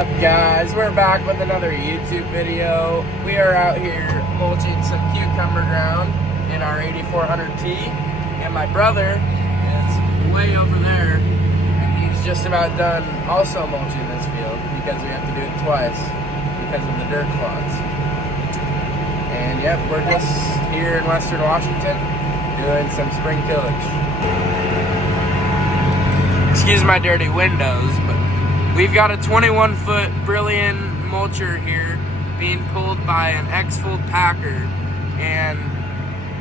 What's up, guys? We're back with another YouTube video. We are out here mulching some cucumber ground in our 8400T, and my brother is way over there, and he's just about done also mulching this field because we have to do it twice because of the dirt clods. And yep, we're just here in Western Washington doing some spring tillage. Excuse my dirty windows, but we've got a 21-foot Brilliant mulcher here being pulled by an X-Fold Packer, and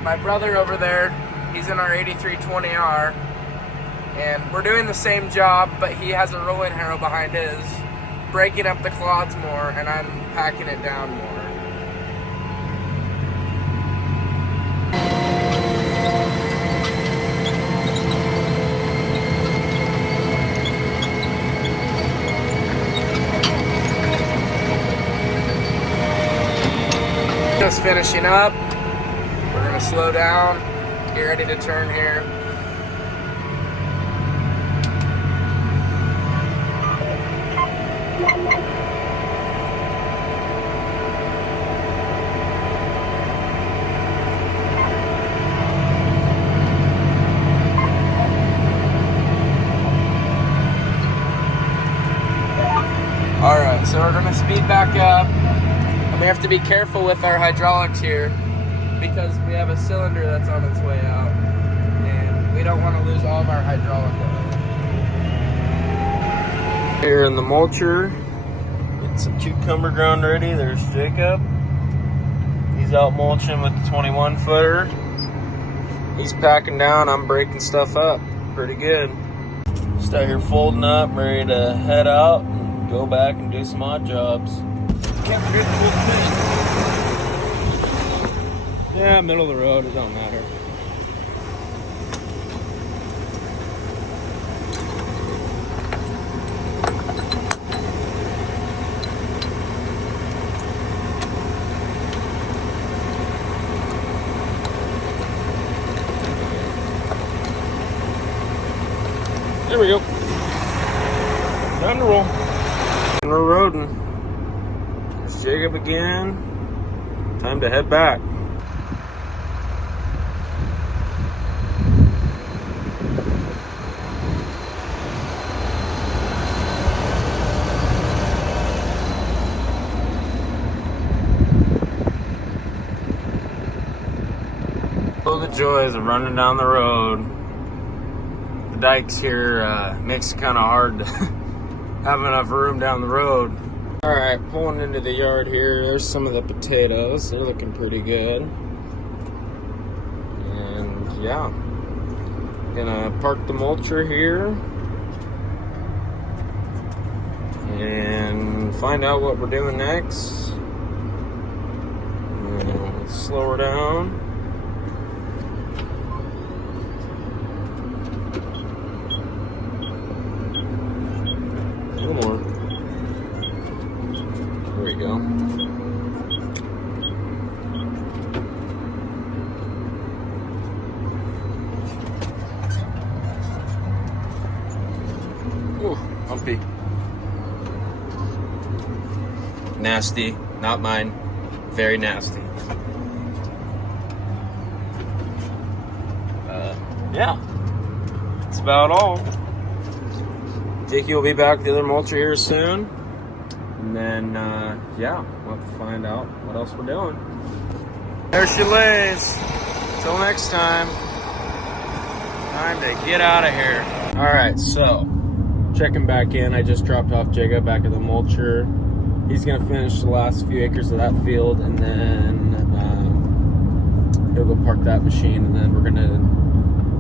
my brother over there, he's in our 8320R, and we're doing the same job, but he has a rolling harrow behind his, breaking up the clods more, and I'm packing it down more. Just finishing up. We're gonna slow down, get ready to turn here. Alright, so we're gonna speed back up. We have to be careful with our hydraulics here because we have a cylinder that's on its way out, and we don't want to lose all of our hydraulic oil. Here in the mulcher, get some cucumber ground ready. There's Jacob. He's out mulching with the 21-footer. He's packing down. I'm breaking stuff up. Pretty good. Just out here folding up, ready to head out and go back and do some odd jobs. Can't forget the whole thing. Yeah, middle of the road, it don't matter. There we go. Time to roll. And we're roading. Jacob again. Time to head back. Oh, the joys of running down the road. The dikes here makes it kind of hard to have enough room down the road. Alright, pulling into the yard here. There's some of the potatoes. They're looking pretty good. And yeah, gonna park the mulcher here and find out what we're doing next. And let's slow her down. A little more. There we go. Ooh, bumpy. Nasty, not mine. Very nasty. Yeah, that's about all. Jakey will be back with the other mulcher here soon. And then, yeah, we'll have to find out what else we're doing. There she lays. Till next time. Time to get out of here. All right, so checking back in. I just dropped off Jacob back at the mulcher. He's gonna finish the last few acres of that field, and then he'll go park that machine, and then we're gonna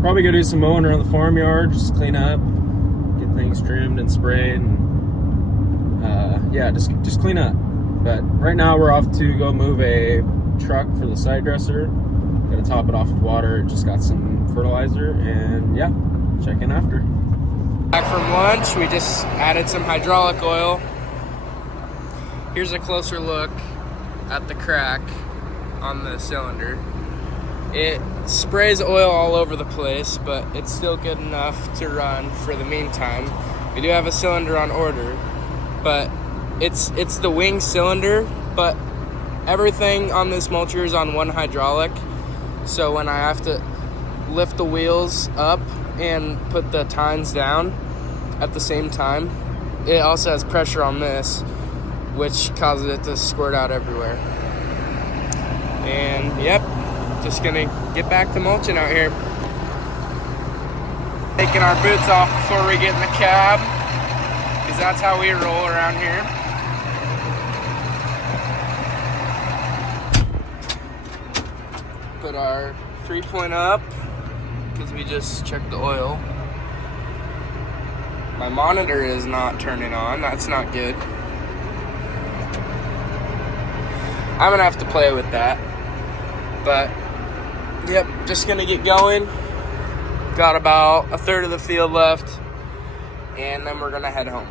probably go do some mowing around the farmyard, just clean up, get things trimmed and sprayed, and yeah, just clean up. But right now we're off to go move a truck for the side dresser. Gotta top it off with water. Just got some fertilizer, and yeah, check in after. Back from lunch, we just added some hydraulic oil. Here's a closer look at the crack on the cylinder. It sprays oil all over the place, but it's still good enough to run for the meantime. We do have a cylinder on order, but It's the wing cylinder, but everything on this mulcher is on one hydraulic. So when I have to lift the wheels up and put the tines down at the same time, it also has pressure on this, which causes it to squirt out everywhere. And yep, just gonna get back to mulching out here. Taking our boots off before we get in the cab, because that's how we roll around here. Put our 3-point up, because we just checked the oil. My monitor is not turning on, that's not good. I'm gonna have to play with that. But, yep, just gonna get going. Got about a third of the field left, and then we're gonna head home.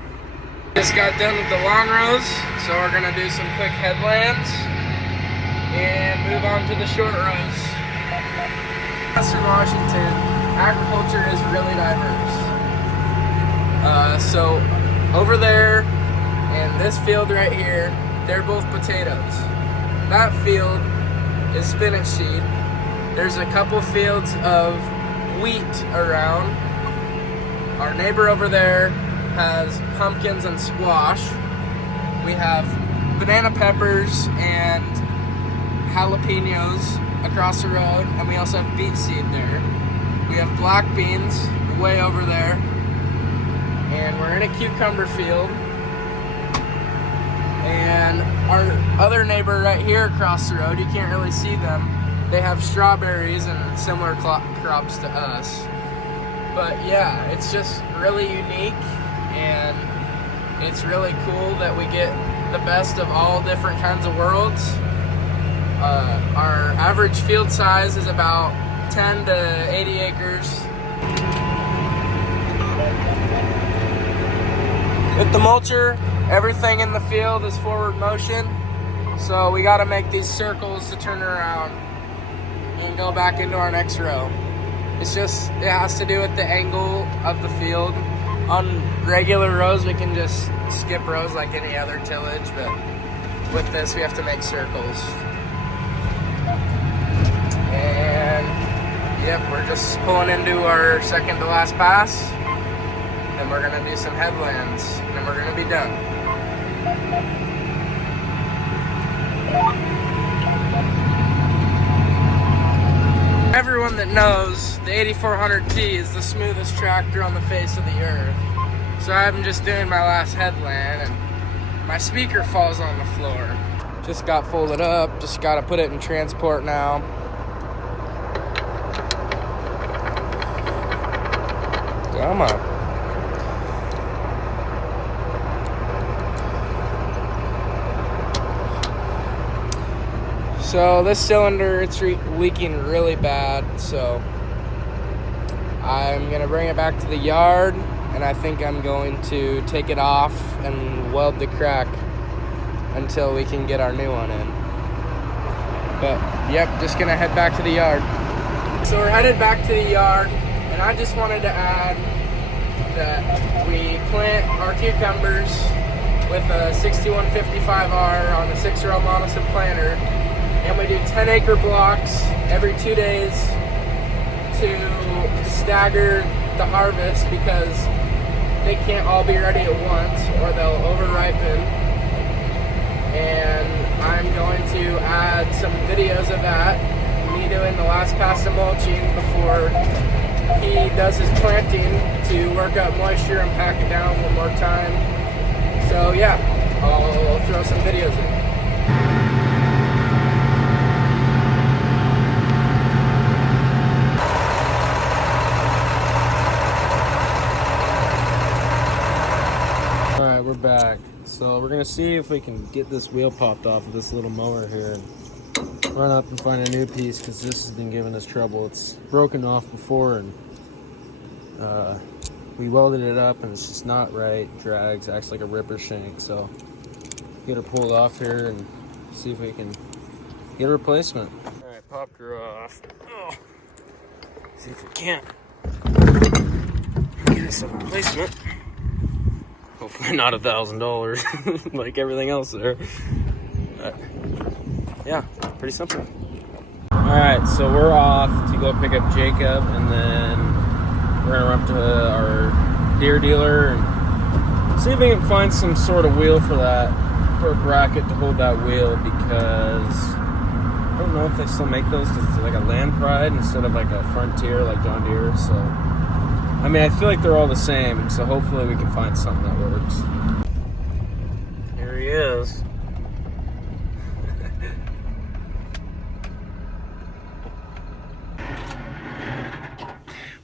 Just got done with the long rows, so we're gonna do some quick headlands and move on to the short rows. Western Washington, agriculture is really diverse. So over there and this field right here, they're both potatoes. That field is spinach seed. There's a couple fields of wheat around. Our neighbor over there has pumpkins and squash. We have banana peppers and jalapenos across the road, and we also have beet seed there. We have black beans way over there, and we're in a cucumber field. And our other neighbor right here across the road, you can't really see them, they have strawberries and similar crops to us. But yeah, it's just really unique, and it's really cool that we get the best of all different kinds of worlds. Our average field size is about 10 to 80 acres. With the mulcher, everything in the field is forward motion, so we got to make these circles to turn around and go back into our next row. It's just, it has to do with the angle of the field. On regular rows, we can just skip rows like any other tillage, but with this, we have to make circles. And yep, we're just pulling into our second to last pass. Then we're gonna do some headlands, and then we're gonna be done. Everyone that knows, the 8400T is the smoothest tractor on the face of the earth. So I'm just doing my last headland, and my speaker falls on the floor. Just got folded up, just gotta put it in transport now. Come on. So this cylinder, it's leaking really bad, so I'm gonna bring it back to the yard, and I think I'm going to take it off and weld the crack until we can get our new one in. But yep, just gonna head back to the yard. So we're headed back to the yard, and I just wanted to add that we plant our cucumbers with a 6155R on a 6-row Monosem planter. And we do 10-acre blocks every 2 days to stagger the harvest, because they can't all be ready at once or they'll over-ripen. And I'm going to add some videos of that, me doing the last pass of mulching before he does his planting to work up moisture and pack it down one more time. So yeah, I'll throw some videos in. Alright, we're back. So we're gonna see if we can get this wheel popped off of this little mower here and run up and find a new piece, because this has been giving us trouble. It's broken off before, and we welded it up and it's just not right. Drags, acts like a ripper shank. So get her pulled off here and see if we can get a replacement. Alright, popped her off. Oh. See if we can't get us a replacement. Hopefully not $1,000 like everything else there. But yeah, pretty simple. Alright, so we're off to go pick up Jacob, and then we're gonna run up to our deer dealer and see if we can find some sort of wheel for a bracket to hold that wheel, because I don't know if they still make those, because it's like a Land Pride instead of like a Frontier like John Deere. So I mean, I feel like they're all the same, so hopefully we can find something that works. Here he is.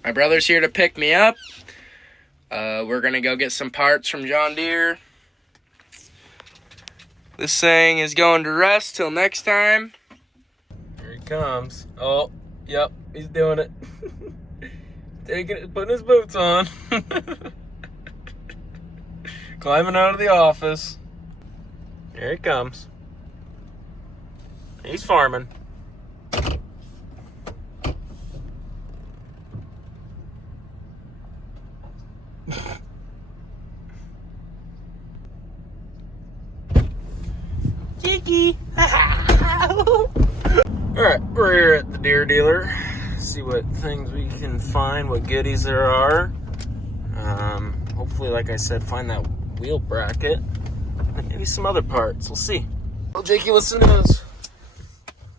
My brother's here to pick me up. We're gonna go get some parts from John Deere. This thing is going to rest till next time. Here he comes. Oh, yep, he's doing it. Taking it, putting his boots on. Climbing out of the office. Here he comes. He's farming. Cheeky. Alright, we're here at the deer dealer. See what things we can find, what goodies there are. Hopefully, like I said, find that wheel bracket and maybe some other parts. We'll see. Well, Jakey, what's the news?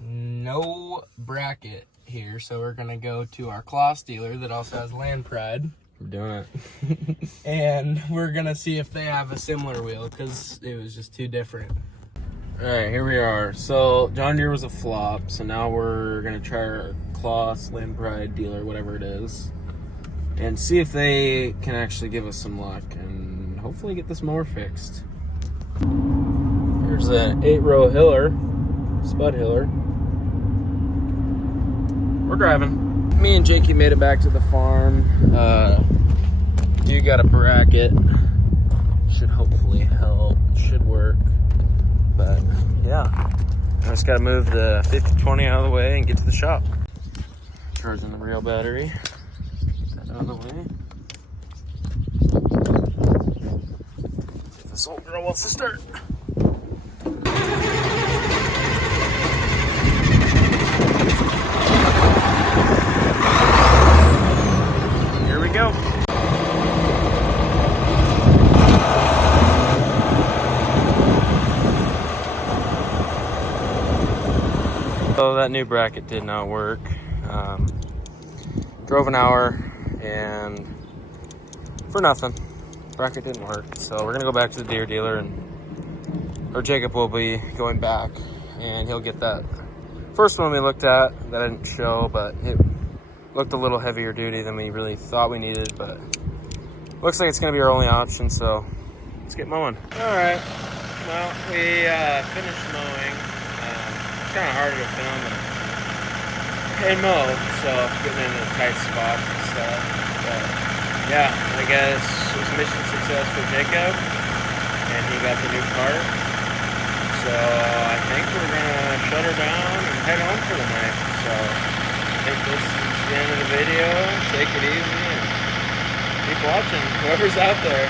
No bracket here, so we're gonna go to our Kloss dealer that also has Land Pride. We're doing it. And we're gonna see if they have a similar wheel, because it was just too different. Alright, here we are. So John Deere was a flop, so now we're gonna try our Kloss Land Pride dealer, whatever it is, and see if they can actually give us some luck and hopefully get this mower fixed. Here's an 8-row hiller, spud hiller. We're driving. Me and Jakey made it back to the farm. You got a bracket. Should hopefully help. Should work. But yeah, I just gotta move the 5020 out of the way and get to the shop. Charging the real battery. Get that out of the way. See if this old girl wants to start. Here we go. So that new bracket did not work. Drove an hour and for nothing. Bracket didn't work. So we're gonna go back to the deer dealer, or Jacob will be going back, and he'll get that first one we looked at that I didn't show, but it looked a little heavier duty than we really thought we needed, but looks like it's gonna be our only option, so let's get mowing. All right, well, we finished mowing. It's kind of harder to film and mow, so getting into tight spots and stuff. But yeah, I guess it was mission success for Jacob, and he got the new cart. So I think we're gonna shut her down and head home for the night. So I think this is the end of the video. Take it easy and keep watching, whoever's out there.